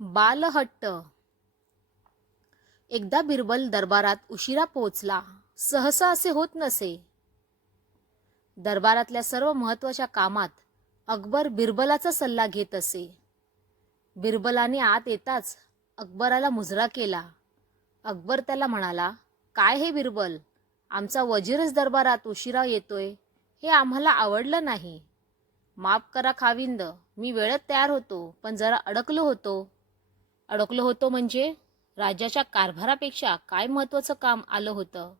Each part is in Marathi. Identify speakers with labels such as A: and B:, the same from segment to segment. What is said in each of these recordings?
A: बालहट्ट. एकदा बिरबल दरबारात उशिरा पोहोचला. सहसा असे होत नसे. दरबारातल्या सर्व महत्त्वाच्या कामात अकबर बिरबलाचा सल्ला घेत असे. बिरबलाने आत येताच अकबराला मुजरा केला. अकबर त्याला म्हणाला काय हे बिरबल? आमचा वजीरच दरबारात उशिरा येतोय. हे आम्हाला आवडलं नाही. माफ करा खाविंद मी वेळेत तयार होतो पण जरा अडकलो होतो. अडकलो होतो म्हणजे राज्याच्या कारभारापेक्षा काय महत्वाचं काम आलं होतं?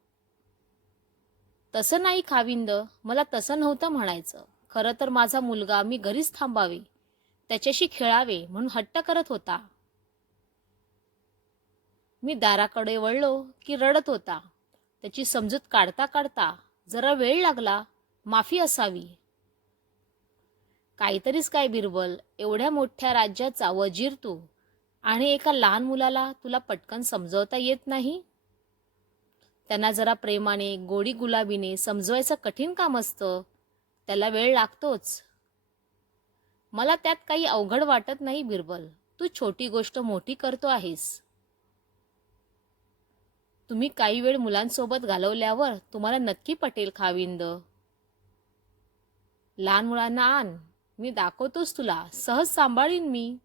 A: तसं नाही खाविंद मला तसं नव्हतं म्हणायचं. खरं तर माझा मुलगा मी घरीच थांबावे त्याच्याशी खेळावे म्हणून हट्ट करत होता. मी दाराकडे वळलो की रडत होता. त्याची समजूत काढता काढता जरा वेळ लागला माफी असावी. काहीतरीच काय बिरबल एवढ्या मोठ्या राज्याचा वजीर तू. आणि एका लहान मुलाला तुला पटकन समजवता येत नाही? त्यांना जरा प्रेमाने गोडी गुलाबीने समजवायचं कठीण काम असतं. त्याला वेळ लागतोच. मला त्यात काही अवघड वाटत नाही बिरबल. तू छोटी गोष्ट मोठी करतो आहेस. तुम्ही काही वेळ मुलांसोबत घालवल्यावर तुम्हाला नक्की पटेल खाविंद. लहान मुलांना आण. मी दाखवतोच तुला. सहज सांभाळीन मी.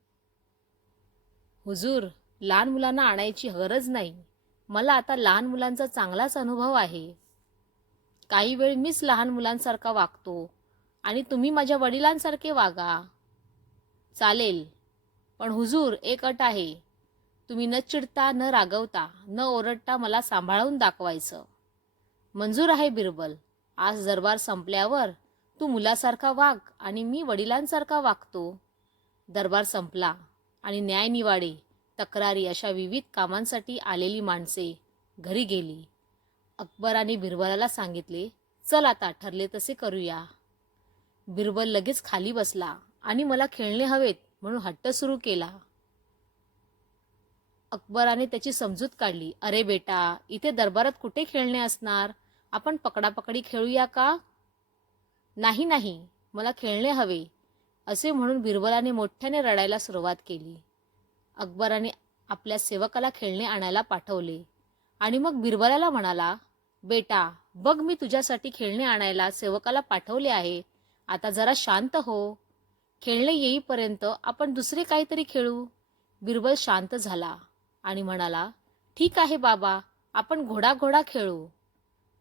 A: हुजूर लहान मुलांना आणायची गरज नाही. मला आता लहान मुलांचा चांगलाच अनुभव आहे. काही वेळ मीच लहान मुलांसारखा वागतो आणि तुम्ही माझ्या वडिलांसारखे वागा. चालेल पण हुजूर एक अट आहे. तुम्ही न चिडता न रागवता न ओरडता मला सांभाळून दाखवायचं. मंजूर आहे बिरबल आज दरबार संपल्यावर तू मुलासारखा वाग आणि मी वडिलांसारखा वागतो. दरबार संपला. आणि न्यायनिवाडे तक्रारी अशा विविध कामांसाठी आलेली माणसे घरी गेली. अकबराने बिरबलाला सांगितले चल आता ठरले तसे करूया. बिरबल लगेच खाली बसला आणि मला खेळणे हवेत म्हणून हट्ट सुरू केला. अकबराने त्याची समजूत काढली. अरे बेटा इथे दरबारात कुठे खेळणे असणार? आपण पकडापकडी खेळूया का? नाही नाही मला खेळणे हवे. असे म्हणून बिरबलाने मोठ्याने रडायला सुरुवात केली. अकबराने आपल्या सेवकाला खेळणे आणायला पाठवले. आणि मग बिरबलाला म्हणाला बेटा बघ मी तुझ्यासाठी खेळणे आणायला सेवकाला पाठवले आहे. आता जरा शांत हो. खेळणे येईपर्यंत आपण दुसरे काहीतरी खेळू. बिरबल शांत झाला आणि म्हणाला ठीक आहे बाबा आपण घोडा घोडा खेळू.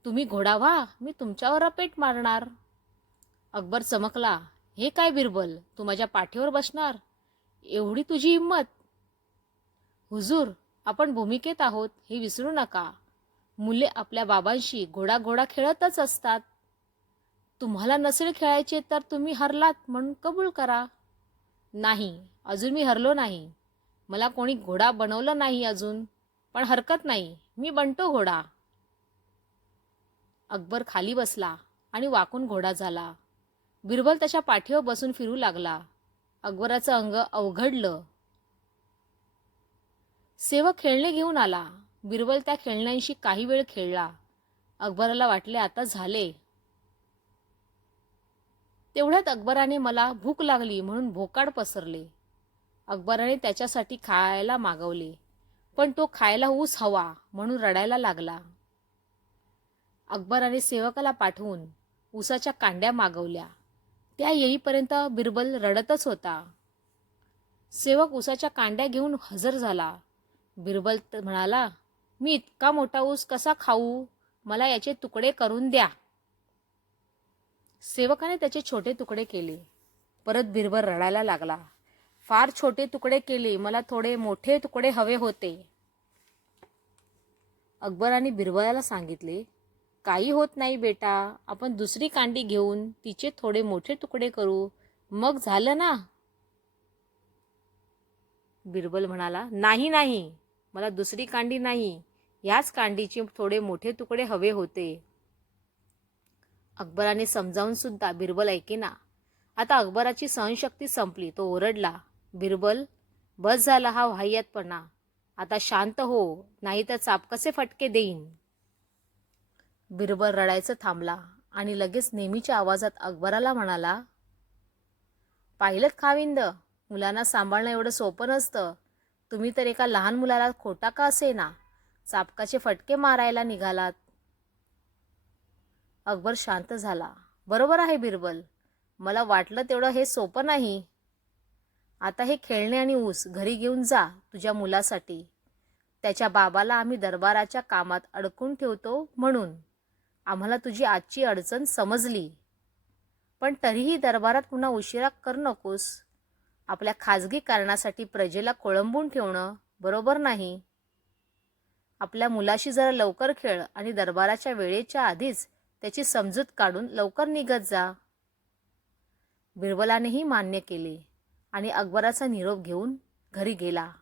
A: तुम्ही घोडा व्हा मी तुमच्यावर अपेट मारणार. अकबर चमकला हे काय बिरबल? तू माझ्या पाठीवर बसणार? एवढी तुझी हिंमत? हुजूर आपण भूमिकेत आहोत हे विसरू नका. मुले आपल्या बाबांशी घोडा घोडा खेळतच असतात. तुम्हाला नसेल खेळायचे तर तुम्ही हरलात म्हणून कबूल करा. नाही अजून मी हरलो नाही. मला कोणी घोडा बनवलं नाही अजून पण हरकत नाही. मी बनतो घोडा. अकबर खाली बसला आणि वाकून घोडा झाला. बिरबल त्याच्या पाठीवर बसून फिरू लागला. अकबराचं अंग अवघडलं. सेवक खेळणे घेऊन आला. बिरबल त्या खेळण्यांशी काही वेळ खेळला. अकबराला वाटले आता झाले. तेवढ्यात अकबराने मला भूक लागली म्हणून भोकाड पसरले. अकबराने त्याच्यासाठी खायला मागवले पण तो खायला ऊस हवा म्हणून रडायला लागला. अकबराने सेवकाला पाठवून ऊसाच्या कांड्या मागवल्या. त्या येईपर्यंत बिरबल रडतच होता. सेवक ऊसाच्या कांड्या घेऊन हजर झाला. बिरबल म्हणाला मी इतका मोठा ऊस कसा खाऊ? मला याचे तुकडे करून द्या. सेवकाने त्याचे छोटे तुकडे केले. परत बिरबल रडायला लागला. फार छोटे तुकडे केले मला थोडे मोठे तुकडे हवे होते. अकबराने बिरबलाला सांगितले काही होत नाही बेटा. आपण दुसरी कांडी घेऊन तिचे थोडे मोठे तुकडे करू. मग झालं ना? बिरबल म्हणाला नाही नाही. मला दुसरी कांडी नाही. याच कांडीचे थोडे मोठे तुकडे हवे होते. अकबराने समजावून सुद्धा बिरबल ऐकेना आता अकबराची सहनशक्ती संपली. तो ओरडला बिरबल बस झाला हा वाह्यातपणा आता शांत हो नाही तर चापकसे फटके देईन? बिरबल रडायचं थांबला आणि लगेच नेहमीच्या आवाजात अकबराला म्हणाला पाहिलं खाविंद मुलांना सांभाळणं एवढं सोपं नसतं. तुम्ही तर एका लहान मुलाला खोटा का असे ना चापकाचे फटके मारायला निघालात. अकबर शांत झाला. बरोबर आहे बिरबल. मला वाटलं तेवढं हे सोपं नाही. आता हे खेळणे आणि ऊस घरी घेऊन जा तुझ्या मुलासाठी. त्याच्या बाबाला आम्ही दरबाराच्या कामात अडकून ठेवतो म्हणून. आम्हाला तुझी आजची अडचण समजली. पण तरीही दरबारात पुन्हा उशिरा कर नकोस. आपल्या खाजगी कारणासाठी प्रजेला कोळंबून ठेवणं बरोबर नाही. आपल्या मुलाशी जरा लवकर खेळ आणि दरबाराच्या वेळेच्या आधीच त्याची समजूत काढून लवकर निघत जा. बिरबलानेही मान्य केले आणि अकबराचा निरोप घेऊन घरी गेला.